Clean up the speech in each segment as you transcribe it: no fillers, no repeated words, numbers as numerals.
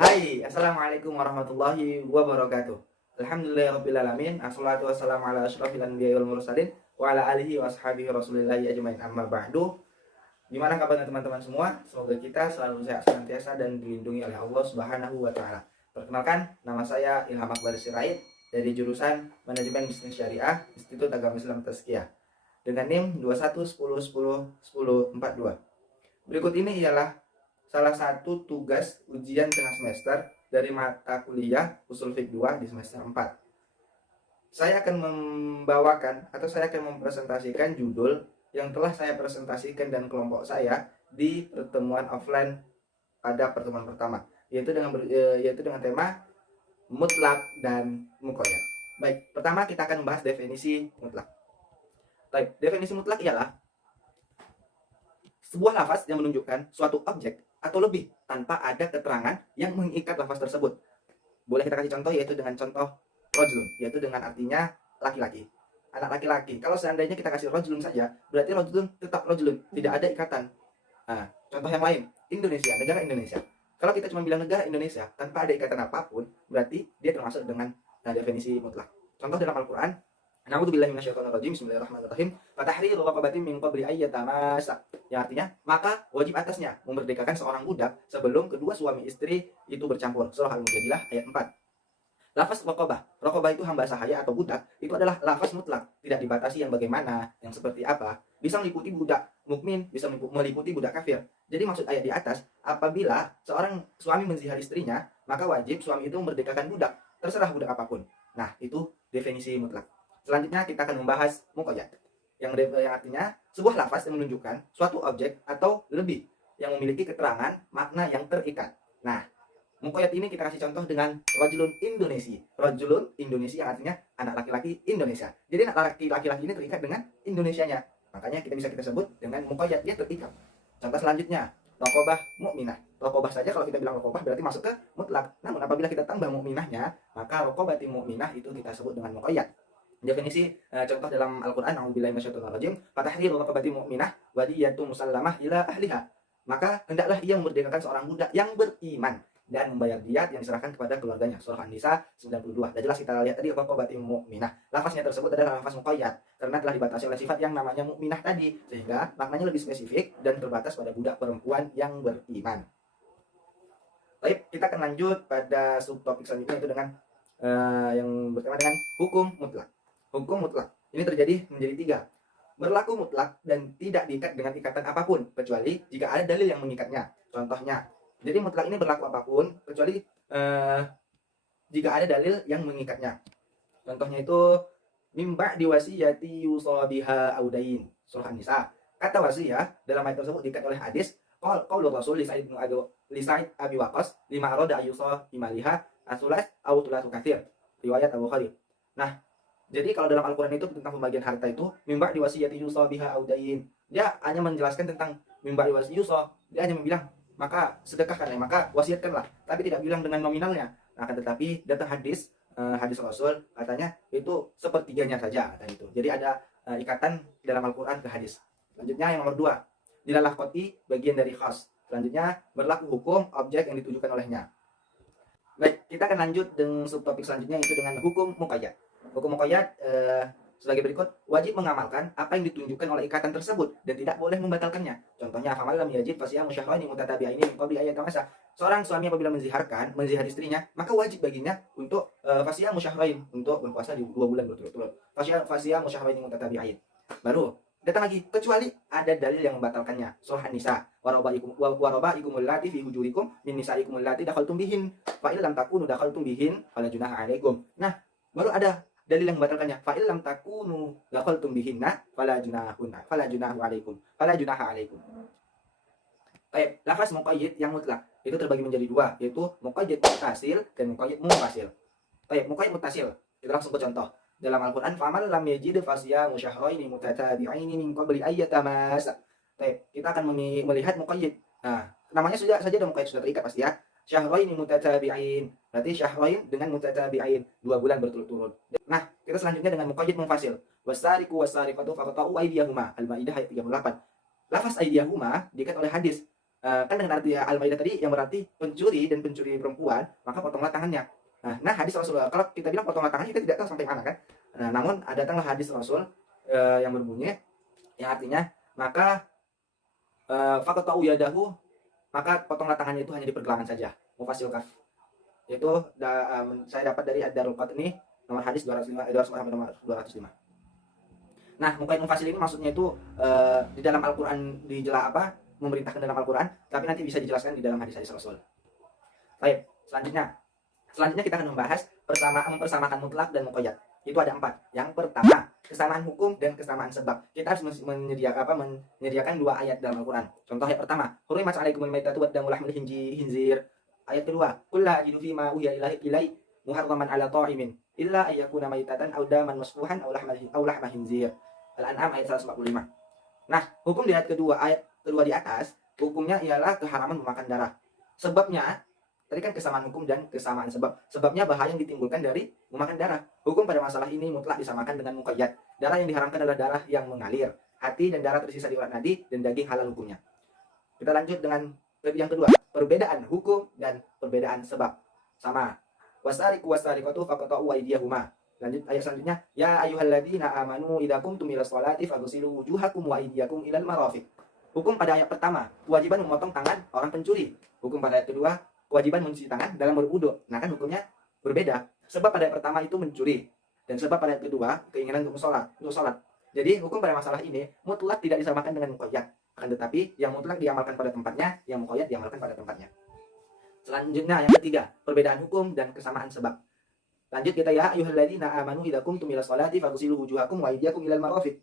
Hai, Assalamualaikum warahmatullahi wabarakatuh. Alhamdulillahirrabbilalamin. Assalatu wassalamu ala asyrafil anbiya'i wal mursalin wa ala alihi wa ashabihi rasulillahi ajmain amma ba'du. Gimana kabarnya teman-teman semua? Semoga kita selalu sehat senantiasa dan dilindungi oleh Allah Subhanahu wa taala. Perkenalkan, nama saya Ilham Akbar Sirait dari jurusan Manajemen Bisnis Syariah, Institut Agama Islam Tazkiyah dengan NIM 2110101042. Berikut ini ialah salah satu tugas ujian tengah semester dari mata kuliah Ushul Fiqh 2 di semester 4. Saya akan membawakan atau saya akan mempresentasikan judul yang telah saya presentasikan dan kelompok saya di pertemuan offline pada pertemuan pertama, yaitu dengan tema mutlak dan muqayyad. Baik, pertama kita akan membahas definisi mutlak. Baik, definisi mutlak ialah sebuah lafaz yang menunjukkan suatu objek atau lebih tanpa ada keterangan yang mengikat lafaz tersebut. Boleh kita kasih contoh, yaitu dengan contoh rojulun, yaitu dengan artinya laki-laki, anak laki-laki. Kalau seandainya kita kasih rojulun saja, berarti rojulun tetap rojulun, tidak ada ikatan. Nah, contoh yang lain, Indonesia, negara Indonesia. Kalau kita cuma bilang negara Indonesia tanpa ada ikatan apapun, berarti dia termasuk dengan definisi mutlak. Contoh dalam Al-Quran, Na'udzubillahi minasyaitonirrajim. Bismillahirrahmanirrahim. Fatahriru raqabatin min qabli ayyatamassa. Yang artinya, maka wajib atasnya memerdekakan seorang budak sebelum kedua suami istri itu bercampur. Surah Al-Mujadilah ayat 4. Lafaz raqabah. Raqabah itu hamba sahaya atau budak. Itu adalah lafaz mutlak, tidak dibatasi yang bagaimana, yang seperti apa. Bisa meliputi budak mukmin, bisa meliputi budak kafir. Jadi maksud ayat di atas, apabila seorang suami menzihar istrinya, maka wajib suami itu memerdekakan budak, terserah budak apapun. Nah, itu definisi mutlak. Selanjutnya kita akan membahas muqayyad, yang artinya sebuah lafaz yang menunjukkan suatu objek atau lebih yang memiliki keterangan makna yang terikat. Nah, muqayyad ini kita kasih contoh dengan rajulun Indonesia. Rajulun Indonesia yang artinya anak laki-laki Indonesia. Jadi anak laki-laki ini terikat dengan Indonesianya. Makanya kita sebut dengan muqayyad, dia terikat. Contoh selanjutnya, raqabah mukminah. Raqabah saja kalau kita bilang raqabah berarti masuk ke mutlak. Namun apabila kita tambah mukminahnya, maka raqabati mukminah itu kita sebut dengan muqayyad. Definisi contoh dalam Al-Quran, A'udzubillahi minasyaitonirrajim, fatahriru raqabatin mu'minah wa diyatu musallamah ila ahliha. Maka hendaklah ia memerdekakan seorang budak yang beriman dan membayar diyat yang diserahkan kepada keluarganya. Surah An-Nisa 92. Dan jelas kita lihat tadi raqabatin mu'minah. Lafaznya tersebut adalah lafaz muqayyad karena telah dibatasi oleh sifat yang namanya mukminah tadi, sehingga maknanya lebih spesifik dan terbatas pada budak perempuan yang beriman. Baik, kita akan lanjut pada subtopik selanjutnya, itu dengan yang bertema dengan hukum mutlak. Hukum mutlak ini terjadi menjadi 3. Berlaku mutlak dan tidak diikat dengan ikatan apapun, kecuali jika ada dalil yang mengikatnya. Contohnya, jadi mutlak ini berlaku apapun, kecuali jika ada dalil yang mengikatnya. Contohnya itu, mimba diwasiyati yusabiha audain. Surah An-Nisa. Kata wasiyah dalam ayat tersebut diikat oleh hadis, qaulur Rasul li Sa'id Abi Waqqas lima arada ayusa imaliha asulas au tulatu katsir. Riwayat Abu Khalid. Nah, jadi kalau dalam Al-Quran itu tentang pembagian harta itu, mimba diwasiyati yusa biha audain. Dia hanya menjelaskan tentang mimba diwasiyati yusa. Dia hanya bilang, maka sedekahkanlah, maka wasiatkanlah. Tapi tidak bilang dengan nominalnya. Nah, akan tetapi datang hadis Rasul, katanya itu sepertiganya saja. Itu. Jadi ada ikatan dalam Al-Quran ke hadis. Selanjutnya yang nomor 2. Dilalah qati, bagian dari khas. Selanjutnya berlaku hukum objek yang ditujukan olehnya. Baik, kita akan lanjut dengan subtopik selanjutnya, itu dengan hukum muqayyad. Hukum muqayyad sebagai berikut, wajib mengamalkan apa yang ditunjukkan oleh ikatan tersebut dan tidak boleh membatalkannya. Contohnya, faman lam yajid fasiyamu syahraini mutatabi'aini min qabli ayyatamassa. Seorang suami apabila menzihar istrinya, maka wajib baginya untuk fasiyamu syahrain, untuk berpuasa di 2 bulan berturut-turut. Fasiyamu syahraini mutatabi'ain. Baru datang lagi, kecuali ada dalil yang membatalkannya. Surah An-Nisa, warabaikumul lati fi hujurikum min nisaikumul lati dakhaltum bihin fa illam takunu dakhaltum bihin fala junaha 'alaikum. Nah, baru ada dalil yang membatalkannya. Fa illam takunu dakhaltum bihinna fala junahu 'alaikum. Fala junaha 'alaikum. Baik, lafaz muqayyid yang mutlak itu terbagi menjadi 2, yaitu muqayyid muttasil dan muqayyid munfasil. Baik, muqayyid muttasil, kita langsung ke contoh. Dalam Al-Quran, faman lam yajid fasiyamu syahraini mutatabi'aini min qabli ayyatamassa. Baik, kita akan melihat muqayyid. Nah, namanya saja ada muqayyid, sudah terikat pasti ya. Syahraini mutatabi'ain. Berarti syahrain dengan mutatabi'ain, 2 bulan berturut-turut. Nah, kita selanjutnya dengan muqayyid munfasil. Wasariqu wasariqatu faqta'u aydiyahuma. Al-Maidah ayat 38. Lafaz aydiyahuma diikat oleh hadis. Kan dengan arti Al-Maidah tadi yang berarti pencuri dan pencuri perempuan, maka potonglah tangannya. Nah, hadis Rasul, kalau kita bilang potonglah tangannya, kita tidak tahu sampai mana kan. Namun datanglah hadis Rasul yang berbunyi, yang artinya maka faqta'u yadahu, maka potonglah tangannya itu hanya di pergelangan saja. Mufasil kaf. Itu saya dapat dari Ad-Darul Qutni nomor hadis 205. Nah, muqayyid mufasil ini maksudnya itu di dalam Al-Qur'an memerintahkan dalam Al-Quran, tapi nanti bisa dijelaskan di dalam hadis-hadis Rasul. Baik, selanjutnya kita akan membahas mempersamakan mutlak dan muqayyad. Itu ada 4. Yang pertama, kesamaan hukum dan kesamaan sebab. Kita harus menyediakan 2 ayat dalam Al-Quran. Contoh ayat pertama, hurrimat 'alaikumul maitatu wad damu lahmul khinzir. Ayat kedua, qul la ajidu fima uhiya ilai muharraman 'ala ta'imin illa ayyakuna maitatan aw daman masfuhan aw lahma khinzir. Al-An'am ayat 145. Nah, hukum di ayat kedua di atas, hukumnya ialah keharaman memakan darah. Sebabnya, tadi kan kesamaan hukum dan kesamaan sebab. Sebabnya bahaya yang ditimbulkan dari memakan darah. Hukum pada masalah ini mutlak disamakan dengan muqayyad. Darah yang diharamkan adalah darah yang mengalir. Hati dan darah tersisa di urat nadi dan daging halal hukumnya. Kita lanjut dengan yang kedua, perbedaan hukum dan perbedaan sebab. Sama. Wasariqu wasariqatu faqta'u aydiyahuma. Lanjut ayat selanjutnya, ya ayyuhalladzina amanu idza qumtum ilas sholati faghsilu wujuhakum wa aydiyakum ilal marafiq. Hukum pada ayat pertama, kewajiban memotong tangan orang pencuri. Hukum pada ayat kedua, kewajiban mencuci tangan dalam berwudu. Nah kan hukumnya berbeda. Sebab pada ayat pertama itu mencuri, dan sebab pada ayat kedua keinginan untuk sholat. Jadi hukum pada masalah ini mutlak tidak disamakan dengan muqayyad. Akan tetapi yang mutlak diamalkan pada tempatnya, yang muqayyad diamalkan pada tempatnya. Selanjutnya yang ketiga, perbedaan hukum dan kesamaan sebab. Lanjut kita, ya ayyuhalladzina amanu idza qumtum ilas sholati faghsilu wujuhakum wa aydiyakum ilal marafiq.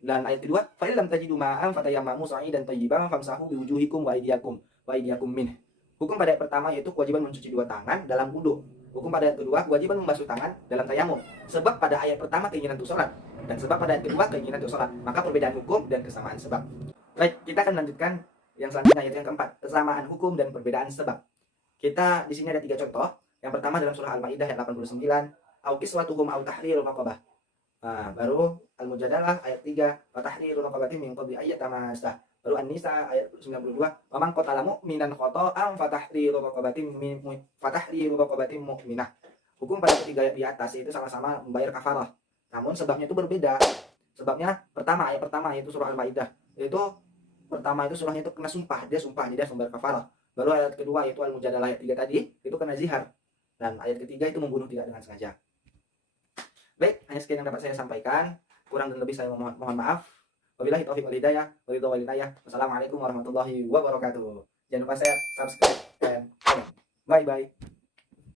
Dan ayat kedua, fa illam tajidu ma'an fatayammamu sa'idan thayyiban famsahu biwujuhikum wa aydiyakum min. Hukum pada ayat pertama yaitu kewajiban mencuci 2 tangan dalam wudu. Hukum pada ayat kedua kewajiban membasuh tangan dalam tayamum. Sebab pada ayat pertama keinginan untuk sholat, dan sebab pada ayat kedua keinginan untuk sholat. Maka perbedaan hukum dan kesamaan sebab. Baik, kita akan lanjutkan yang selanjutnya yaitu yang keempat, kesamaan hukum dan perbedaan sebab. Kita di sini ada 3 contoh. Yang pertama dalam surah Al-Maidah ayat 89, au kiswatuhum au tahriru raqabah. Baru Al-Mujadalah ayat 3, wa tahriru raqabatin min qabli ayat tamasa. Baru An-Nisa ayat 92, wa man qatala mu'minan khata'an fatahriru raqabatin mu'minah. Hukum pada ketiga ayat di atas itu sama-sama membayar kafarah. Namun sebabnya itu berbeda. Sebabnya ayat pertama yaitu surah Al-Maidah. Itu pertama itu surahnya itu kena sumpah, dia harus membayar kafarah. Baru ayat kedua yaitu Al-Mujadalah ayat 3 tadi itu kena zihar. Dan ayat ketiga itu membunuh tidak dengan sengaja. Baik, hanya sekian yang dapat saya sampaikan. Kurang dan lebih saya mohon maaf. Wabillahi taufiq wal hidayah. Wassalamualaikum warahmatullahi wabarakatuh. Jangan lupa share, subscribe, dan comment. Bye bye.